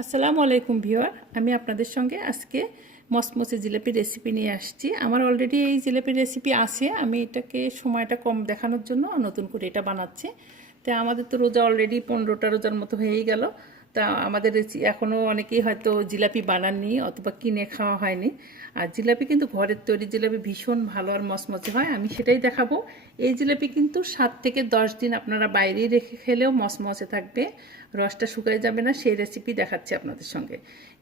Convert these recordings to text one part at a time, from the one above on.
আসসালামু আলাইকুম ভিউয়ার, আমি আপনাদের সঙ্গে আজকে মচমচে জিলাপি রেসিপি নিয়ে আসছি। আমার অলরেডি এই জিলাপির রেসিপি আছে, আমি এটাকে সময়টা কম দেখানোর জন্য নতুন করে এটা বানাচ্ছি। তো আমাদের তো রোজা অলরেডি 15টা রোজার মতো হয়েই গেল। তা আমাদের এখনও অনেকেই হয়তো জিলাপি বানাননি অথবা কিনে খাওয়া হয়নি। আর জিলাপি কিন্তু ঘরের তৈরি জিলাপি ভীষণ ভালো আর মচমচে হয়, আমি সেটাই দেখাবো। এই জিলাপি কিন্তু 7 থেকে 10 দিন আপনারা বাইরেই রেখে খেলেও মচমচে থাকবে, রসটা শুকায় যাবে না। সেই রেসিপি দেখাচ্ছি আপনাদের সঙ্গে।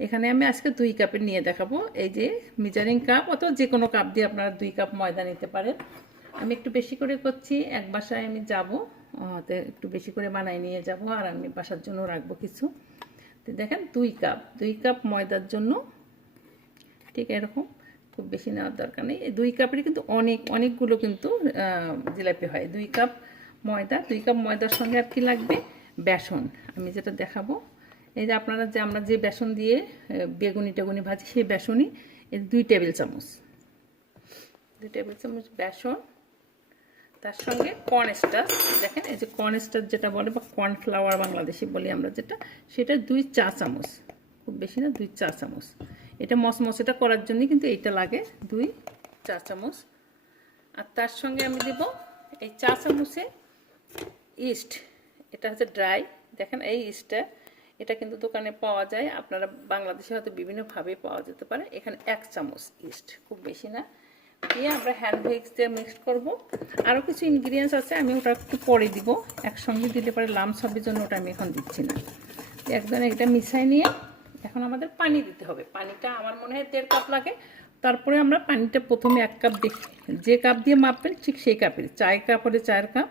এখানে আমি আজকে 2 কাপের নিয়ে দেখাবো। এই যে মেজারিং কাপ অথবা যে কোনো কাপ দিয়ে আপনারা 2 কাপ ময়দা নিতে পারেন। আমি একটু বেশি করে করছি, এক বাসায় আমি যাব, তো একটু বেশি করে বানাই নিয়ে যাব, আর আমি বাসার জন্য রাখবো কিছু। তো দেখেন 2 কাপ ময়দার জন্য ঠিক এরকম, খুব বেশি নেওয়ার দরকার নেই। এই 2 কাপের কিন্তু অনেকগুলো কিন্তু জিলাপি হয়। 2 কাপ ময়দা, 2 কাপ ময়দার সঙ্গে আর কি লাগবে, বেসন। আমি যেটা দেখাবো, এই যে আপনারা আমরা যে বেসন দিয়ে বেগুনি টেগুনি ভাজি, সেই বেসনই 2 টেবিল চামচ, 2 টেবিল চামচ বেসন। তার সঙ্গে কর্নস্টার্চ, দেখেন এই যে কর্নস্টার্চ যেটা বলে বা কর্নফ্লাওয়ার বাংলাদেশি বলি আমরা যেটা, সেটা 2 চা চামচ, খুব বেশি না, 2 চা চামচ। এটা মচমচেটা করার জন্য কিন্তু এইটা লাগে, 2 চা চামচ। আর তার সঙ্গে আমি দেব এই চা চামচে ইস্ট, এটা হচ্ছে ড্রাই। দেখেন এই ইস্টটা, এটা কিন্তু দোকানে পাওয়া যায়, আপনারা বাংলাদেশে হয়তো বিভিন্নভাবে পাওয়া যেতে পারে। এখানে 1 চামচ ইস্ট, খুব বেশি না, দিয়ে আমরা হ্যান্ড উইক্স দিয়ে মিক্সড করবো। আরও কিছু ইনগ্রিডিয়েন্টস আছে, আমি ওটা একটু পরে দিব, একসঙ্গে দিলে পরে লামস হবে জন্য ওটা আমি এখন দিচ্ছি না। একদম এটা মিশাই নিয়ে এখন আমাদের পানি দিতে হবে। পানিটা আমার মনে হয় 1.5 কাপ লাগে। তারপরে আমরা পানিটা প্রথমে 1 কাপ দেখি, যে কাপ দিয়ে মাপবেন ঠিক সেই কাপের, 4 কাপ হলে 4 কাপ,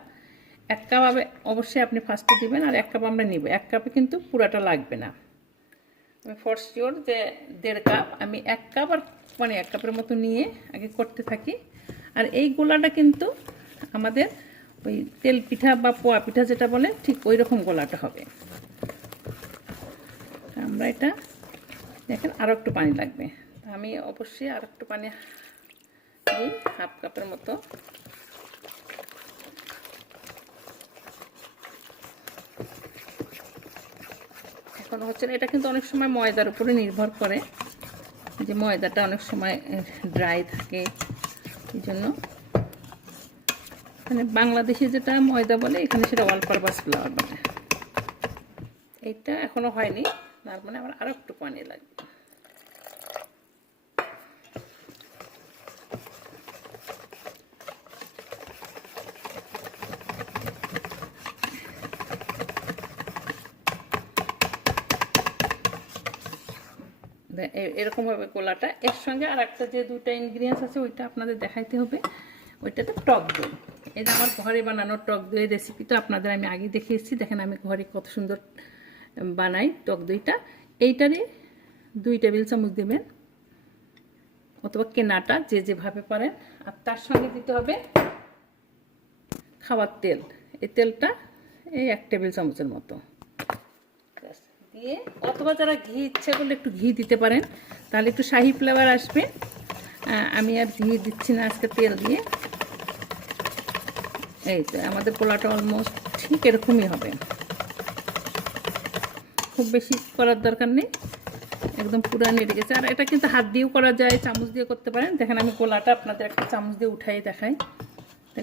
1 কাপ অবশ্যই আপনি ফার্স্টে দিবেন, আর 1 কাপ আমরা নিব। 1 কাপে কিন্তু পুরাটা লাগবে না, আমি ফর শিওর যে 1.5 কাপ, আমি 1 কাপ আর 1 কাপের মতো নিয়ে আগে করতে থাকি। আর এই গোলাটা কিন্তু আমাদের ওই তেল পিঠা বা পোয়া পিঠা যেটা বলে, ঠিক ওই রকম গোলাটা হবে। আমরা এটা দেখেন আরও একটু পানি লাগবে, আমি অবশ্যই আর একটু পানি দিই, 1/2 কাপের মতো। এখন হচ্ছে না, এটা কিন্তু অনেক সময় ময়দার উপরে নির্ভর করে, যে ময়দাটা অনেক সময় ড্রাই থাকে, এই জন্য মানে বাংলাদেশে যেটা ময়দা বলে এখানে সেটা অল পারপাস ফ্লাওয়ার বলে। এটা এখনো হয়নি, তার মানে আমার আরও একটু পানি লাগবে। এরকম হবে গোলাটা। এর সঙ্গে আর একটা যে 2টা ইনগ্রিডিয়েন্টস আছে ওইটা আপনাদের দেখাইতে হবে, ওইটাতে টক দই। এই যে আমার ঘরে বানানো টক দইয়ের রেসিপি তো আপনাদের আমি আগে দেখিয়েছি, দেখেন আমি ঘরে কত সুন্দর বানাই টক দইটা। এইটারে 2 টেবিল চামচ দেবেন, অথবা কেনাটা যে যেভাবে পারেন। আর তার সঙ্গে দিতে হবে খাবার তেল, এই তেলটা এই 1 টেবিল চামচের মতো দিয়ে, অথবা যারা ঘি ইচ্ছে করলে একটু ঘি দিতে পারেন, তাহলে একটু শাহি ফ্লেভার আসবে। আমি আর ঘি দিচ্ছি না আজকে, তেল দিয়ে। এই তো আমাদের পোলাটা অলমোস্ট ঠিক এরকমই হবে, খুব বেশি করার দরকার নেই, একদম পুরা নেড়ে গেছে। আর এটা কিন্তু হাত দিয়েও করা যায়, চামচ দিয়ে করতে পারেন। দেখেন আমি গোলাটা আপনাদের একটা চামচ দিয়ে উঠাই দেখাই,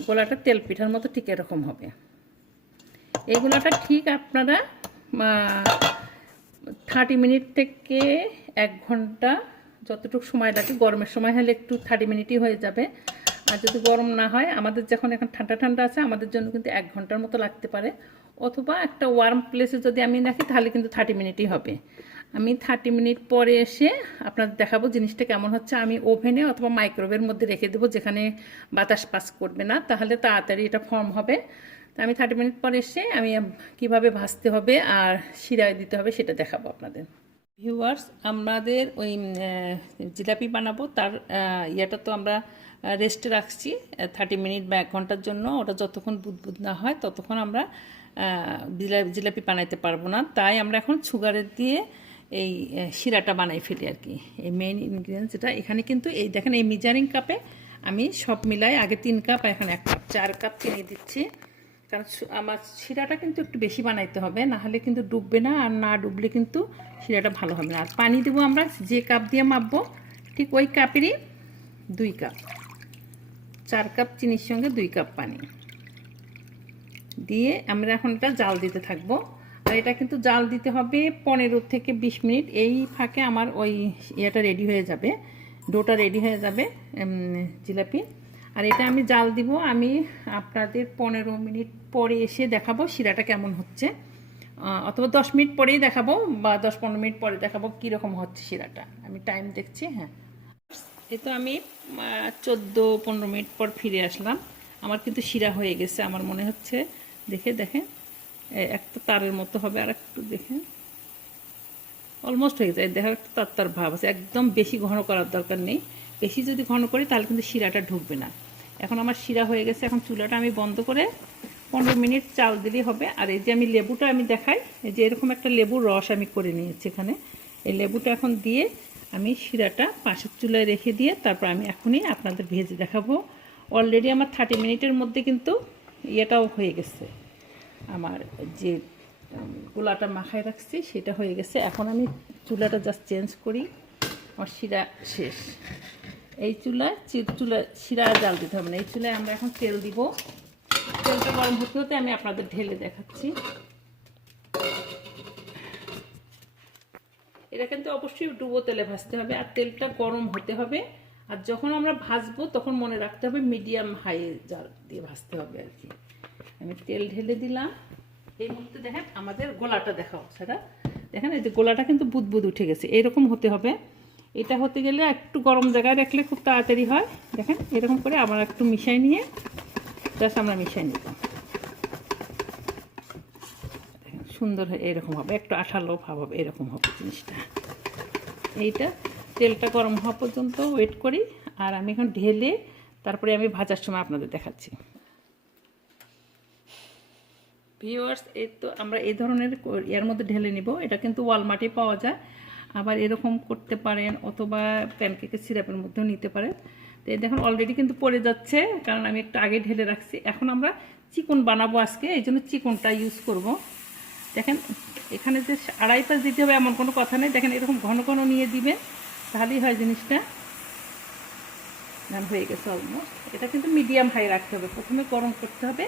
গোলাটা তেল পিঠার মতো ঠিক এরকম হবে। এই গোলাটা ঠিক আপনারা 30 মিনিট থেকে 1 ঘন্টা যতটুকু সময় লাগে, গরমের সময় হলে একটু 30 মিনিটই হয়ে যাবে। আর যদি গরম না হয়, আমাদের যখন এখন ঠান্ডা ঠান্ডা আছে, আমাদের জন্য কিন্তু 1 ঘন্টার মতো লাগতে পারে। অথবা একটা ওয়ার্ম প্লেসে যদি আমি রাখি তাহলে কিন্তু 30 মিনিটই হবে। আমি 30 মিনিট পরে এসে আপনাদের দেখাবো জিনিসটা কেমন হচ্ছে। আমি ওভেনে অথবা মাইক্রোওয়েভের মধ্যে রেখে দেবো, যেখানে বাতাস পাস করবে না, তাহলে তাড়াতাড়ি এটা ফর্ম হবে। তো আমি 30 মিনিট পরে এসে আমি কিভাবে ভাজতে হবে আর শিরায় দিতে হবে সেটা দেখাবো আপনাদের। ভিউয়ার্স, আমাদের ওই জিলাপি বানাবো, তার ইয়েটা তো আমরা রেস্টে রাখছি 30 মিনিট বা 1 ঘন্টার জন্য। ওটা যতক্ষণ বুদবুদ না হয় ততক্ষণ আমরা জিলাপি বানাইতে পারবো না, তাই আমরা এখন সুগারের দিয়ে এই শিরাটা বানাই ফেলি আর কি। এই মেইন ইনগ্রিডিয়েন্টস যেটা এখানে কিন্তু, এই দেখেন এই মেজারিং কাপে আমি সব মিলাই আগে 3 কাপ, এখন 1 কাপ, 4 কাপ চিনি দিচ্ছি। কারণ আমার শিরাটা কিন্তু একটু বেশি বানাইতে হবে, না হলে কিন্তু ডুববে না, আর না ডুবলে কিন্তু শিরাটা ভালো হবে না। আর পানি দেবো আমরা যে কাপ দিয়ে মাপবো ঠিক ওই কাপেরই 2 কাপ, 4 কাপ চিনির সঙ্গে 2 কাপ পানি দিয়ে আমরা এখন এটা জাল দিতে থাকবো। আর এটা কিন্তু জাল দিতে হবে 15 থেকে 20 মিনিট। এই ফাঁকে আমার ওই ইয়েটা রেডি হয়ে যাবে, ডোটা রেডি হয়ে যাবে জিলাপি। আর এটা আমি জাল দিব, আমি আপনাদের 15 মিনিট পরে এসে দেখাবো শিরাটা কেমন হচ্ছে, অথবা 10 মিনিট পরেই দেখাবো বা 10-15 মিনিট পরে দেখাবো কীরকম হচ্ছে শিরাটা। আমি টাইম দেখছি। হ্যাঁ, এই তো আমি 14-15 মিনিট পর ফিরে আসলাম। আমার কিন্তু শিরা হয়ে গেছে আমার মনে হচ্ছে, দেখেন একটা তারের মতো হবে, আর একটু দেখেন অলমোস্ট হয়ে যায়, দেখার একটু তার ভাব আছে। একদম বেশি ঘন করার দরকার নেই, বেশি যদি ঘন করি তাহলে কিন্তু শিরাটা ঢুকবে না। এখন আমার শিরা হয়ে গেছে, এখন চুলাটা আমি বন্ধ করে 15 মিনিট চাল দিলেই হবে। আর এই যে আমি লেবুটা আমি দেখাই, এই যে এরকম একটা লেবুর রস আমি করে নিয়েছি এখানে। এই লেবুটা এখন দিয়ে আমি শিরাটা পাশের চুলায় রেখে দিয়ে তারপর আমি এখনই আপনাদের ভেজে দেখাবো। অলরেডি আমার 30 মিনিটের মধ্যে কিন্তু ইয়েটাও হয়ে গেছে, আমার যে গোলাটা মাখায় রাখছি সেটা হয়ে গেছে। এখন আমি চুলাটা জাস্ট চেঞ্জ করি, আমার শিরা শেষ। এই চুলায় শিরা জাল দিতে হবে না, এই চুলায় আমরা এখন তেল দিব। তেলটা গরম হতে হতে আমি আপনাদের ঢেলে দেখাচ্ছি। এটা কিন্তু অবশ্যই ডুবো তেলে ভাজতে হবে, আর তেলটা গরম হতে হবে। আর যখন আমরা ভাজবো তখন মনে রাখতে হবে মিডিয়াম হাই জাল দিয়ে ভাজতে হবে আর কি। আমি তেল ঢেলে দিলাম। এই মুহূর্তে দেখেন আমাদের গোলাটা দেখাও সেটা দেখেন, এই যে গোলাটা কিন্তু বুদবুদ উঠে গেছে, এরকম হতে হবে। এটা হতে গেলে একটু গরম জায়গায় রাখলে খুব তাড়াতাড়ি হয়। দেখেন এরকম করে আবার একটু মিশাই নিয়ে জাস্ট আমরা মিশাই নিব, সুন্দর এরকম হবে, একটু আঠালো ভাব হবে, এরকম হবে জিনিসটা। এইটা তেলটা গরম হওয়া পর্যন্ত ওয়েট করি। আর আমি এখন ঢেলে তারপরে আমি ভাজার সময় আপনাদের দেখাচ্ছি। ভিউয়ার্স, এই তো আমরা এই ধরনের এর মধ্যে ঢেলে নিব। এটা কিন্তু ওয়ালমার্টে পাওয়া যায়, আবার এরকম করতে পারেন, অথবা প্যানকেকের সিরাপের মধ্যেও নিতে পারেন। তো এই দেখুন অলরেডি কিন্তু পড়ে যাচ্ছে, কারণ আমি একটু আগে ঢেলে রাখছি। এখন আমরা চিকন বানাবো আজকে, এই জন্য চিকনটা ইউজ করব। দেখেন এখানে যে আড়াই পাশ দিতে হবে এমন কোনো কথা নেই, দেখেন এরকম ঘন ঘন নিয়ে দিবেন তাহলেই হয় জিনিসটা। হয়ে গেছে অলমোস্ট। এটা কিন্তু মিডিয়াম হাই রাখতে হবে, প্রথমে গরম করতে হবে,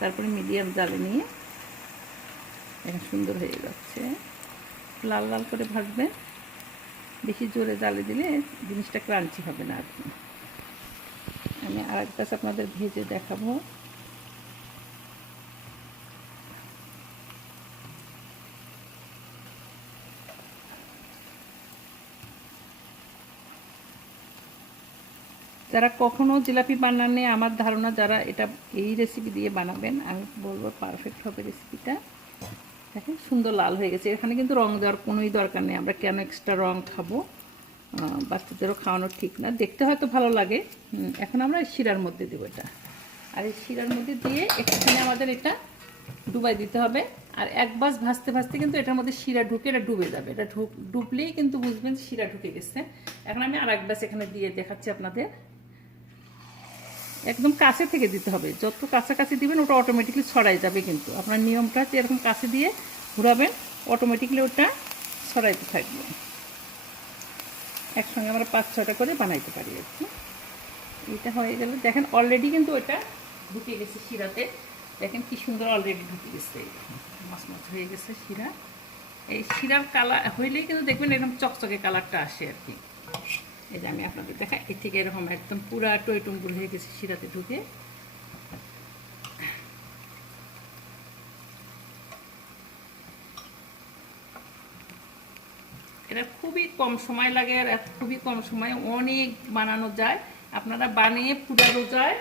তারপরে মিডিয়াম জালে নিয়ে এখন সুন্দর হয়ে যাচ্ছে। লাল লাল করে ভাজবেন, বেশি জোরে জালে দিলে জিনিসটা ক্রাঞ্চি হবে না আর কি। আমি আর এক পাশ আপনাদের ভেজে দেখাবো। যারা কখনো জিলাপি বানানে, আমার ধারণা যারা এটা এই রেসিপি দিয়ে বানাবেন, আমি বলবো পারফেক্ট হবে রেসিপিটা। দেখেন সুন্দর লাল হয়ে গেছে। এখানে কিন্তু রং দেওয়ার কোনোই দরকার নেই, আমরা কেন এক্সট্রা রং খাবো, বাচ্চাদেরও খাওয়ানো ঠিক না, দেখতে হয়তো ভালো লাগে। এখন আমরা শিরার মধ্যে দেবো এটা, আর এই শিরার মধ্যে দিয়ে একটুখানি আমাদের এটা ডুবাই দিতে হবে। আর এক বাস ভাজতে ভাজতে কিন্তু এটার মধ্যে শিরা ঢুকে এটা ডুবে যাবে, এটা ডুবলেই কিন্তু বুঝবেন শিরা ঢুকে গেছে। এখন আমি আর এক বাস এখানে দিয়ে দেখাচ্ছি আপনাদের। একদম কাছে থেকে দিতে হবে, যত কাছাকাছি দিবেন ওটা অটোমেটিকলি ছড়াই যাবে। কিন্তু আপনার নিয়মটা হচ্ছে এরকম কাছে দিয়ে ঘোরাবেন, অটোমেটিকলি ওটা ছড়াইতে থাকবে। একসঙ্গে আমরা 5-6টা করে বানাইতে পারি আর কি। এটা হয়ে গেলে দেখেন অলরেডি কিন্তু ওটা ঢুকে গেছে শিরাতে, দেখেন কি সুন্দর অলরেডি ঢুকে গেছে, মচমচ হয়ে গেছে শিরা। এই শিরার কালার হইলেই কিন্তু দেখবেন এরকম চকচকে কালারটা আসে আর কি। এই যে আমি আপনাদের দেখাই, এর থেকে এরকম একদম পুরা টইটুম্বুর হয়ে গেছে শিরাতে ঢুকে। এটা খুবই কম সময় লাগে, আর খুবই কম সময়ে অনেক বানানো যায়। আপনারা বানিয়ে পুরা রোজায়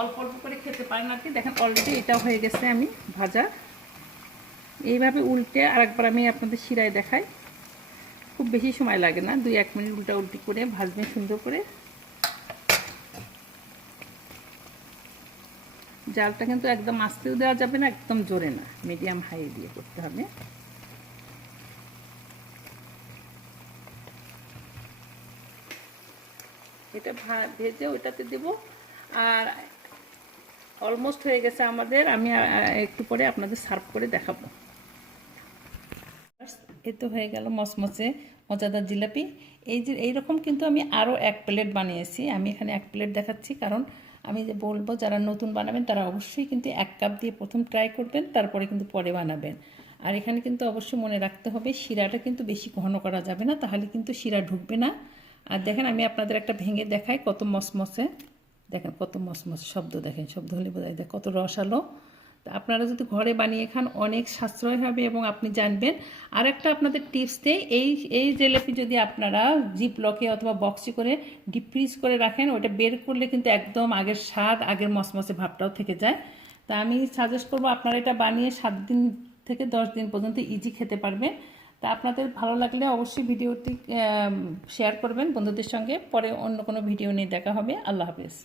অল্প অল্প করে খেতে পারেন আর কি। দেখেন অলরেডি এটা হয়ে গেছে আমি ভাজা। এইভাবে উল্টে আরেকবার আমি আপনাদের শিরায় দেখাই, খুব বেশি সময় লাগে না, 2-1 মিনিট উল্টা উল্টি করে ভাজবেন সুন্দর করে। জালটা কিন্তু একদম আস্তেও দেওয়া যাবে না, একদম জোরে না, মিডিয়াম হাই দিয়ে করতে হবে। এটা ভেজে ওইটাতে দেব। আর অলমোস্ট হয়ে গেছে আমাদের। আমি একটু পরে আপনাদের সার্ভ করে দেখাবো। এ তো হয়ে গেল মচমচে মজাদার জিলাপি। এই যে এইরকম কিন্তু আমি আরও 1 প্লেট বানিয়েছি। আমি এখানে 1 প্লেট দেখাচ্ছি, কারণ আমি যে বলবো যারা নতুন বানাবেন তারা অবশ্যই কিন্তু 1 কাপ দিয়ে প্রথম ট্রাই করবেন, তারপরে কিন্তু পরে বানাবেন। আর এখানে কিন্তু অবশ্যই মনে রাখতে হবে শিরাটা কিন্তু বেশি ঘন করা যাবে না, তাহলে কিন্তু শিরা ঢুকবে না। আর দেখেন আমি আপনাদের একটা ভেঙে দেখাই কত মচমচে, দেখেন কত মচমচে, শব্দ দেখেন, শব্দ হলে বোঝা যায় কত রসালো। তা আপনারা যদি ঘরে বানিয়ে খান অনেক সাশ্রয় হবে এবং আপনি জানবেন। আর একটা আপনাদের টিপস দেই, এই জিলাপি যদি আপনারা জিপলকে অথবা বক্সে করে ডিপ ফ্রিজ করে রাখেন, ওটা বের করলে কিন্তু একদম আগের স্বাদ, আগের মচমচে ভাবটাও থেকে যায়। তা আমি সাজেস্ট করবো আপনারা এটা বানিয়ে 7 দিন থেকে 10 দিন পর্যন্ত ইজি খেতে পারবেন। তা আপনাদের ভালো লাগলে অবশ্যই ভিডিওটি শেয়ার করবেন বন্ধুদের সঙ্গে। পরে অন্য কোনো ভিডিও নিয়ে দেখা হবে। আল্লাহ হাফেজ।